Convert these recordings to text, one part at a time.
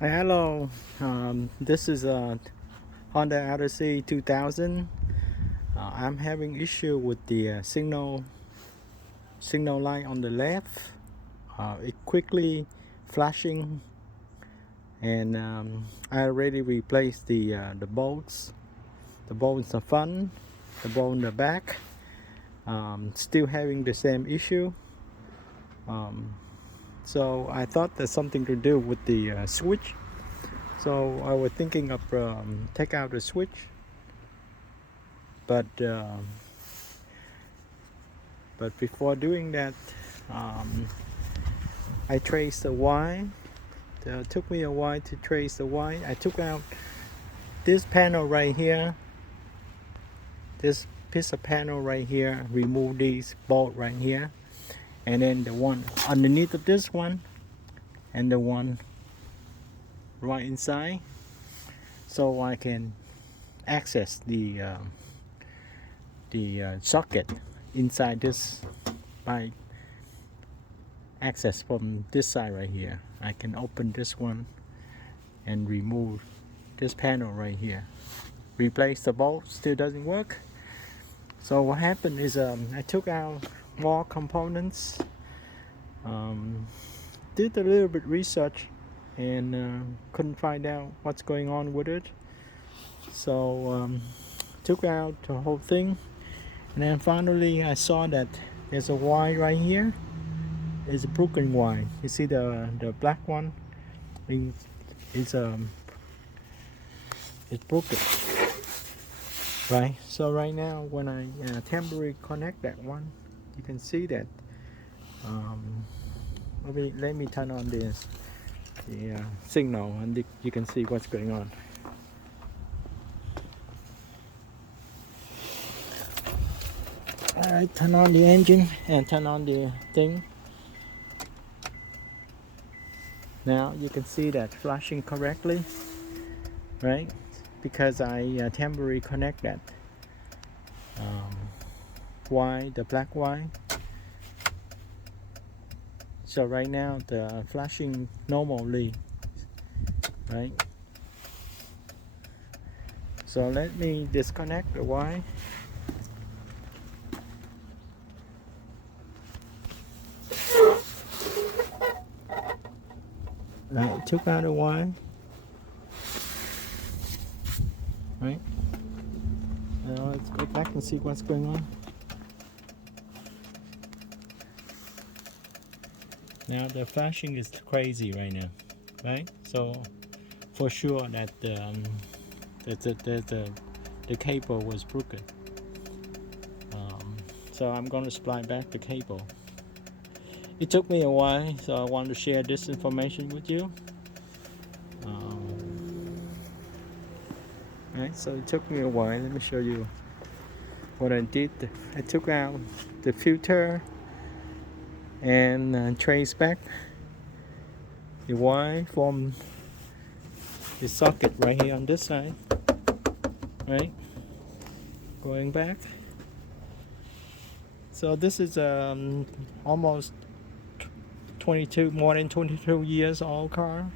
Hi, hello. This is a Honda Odyssey 2000. I'm having issue with the signal light on the left. It quickly flashing, and I already replaced the bolts. The bolt in the front, the bolt in the back. Still having the same issue. So I thought there's something to do with the switch. So I was thinking of take out the switch, but before doing that, um, I traced the wire. It took me a while to trace the wire. I took out this panel right here, this piece of panel right here, remove these bolt right here, and then the one underneath of this one, and the one right inside, so I can access the socket inside this by access from this side right here. I can open this one and remove this panel right here. Replace the bolt, still doesn't work. So what happened is I took out more components, did a little bit research, and couldn't find out what's going on with it. So took out the whole thing, and then finally I saw that there's a wire right here. It's a broken wire. You see the black one? It's it's broken, right? So right now, when I temporarily connect that one, you can see that. Let me turn on the signal, and you can see what's going on. All right, turn on the engine and turn on the thing. Now you can see that flashing correctly, right? Because I temporarily connect that wire, the black wire. So right now the flashing normally, right? So let me disconnect the wire. Right, took out the wire. Right. Now let's go back and see what's going on. Now the flashing is crazy right now, right? So for sure that the cable was broken. So I'm going to supply back the cable. It took me a while, so I want to share this information with you. Right, so it took me a while. Let me show you what I did. I took out the filter and traced back the wire from the socket right here on this side, right? Going back. So this is almost more than 22 years old car,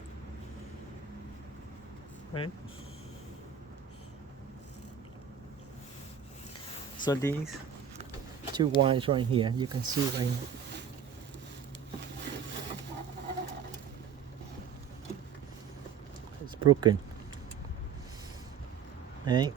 right? So these two wires right here, you can see right here. It's broken, right?